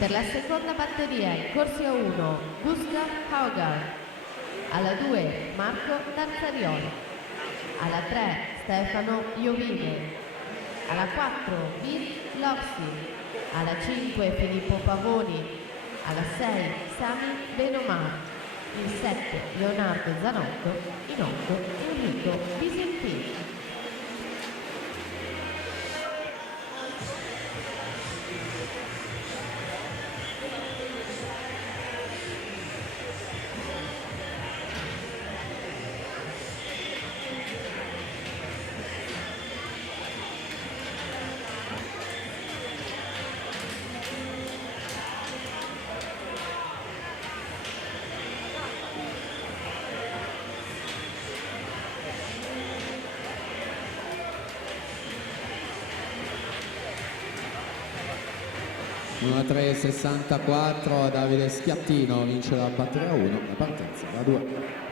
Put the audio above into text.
Per la seconda batteria in corsia 1 Gustav Hauger, alla 2 Marco Tarzarioli, alla 3 Stefano Iovine, alla 4 Bill Loxi, alla 5 Filippo Pavoni, alla 6 Sami Benomar, il 7 Leonardo Zanotto, in 8 Enrico Visentini. Una 3,64 Davide Schiattino vince la batteria 1, la partenza da 2.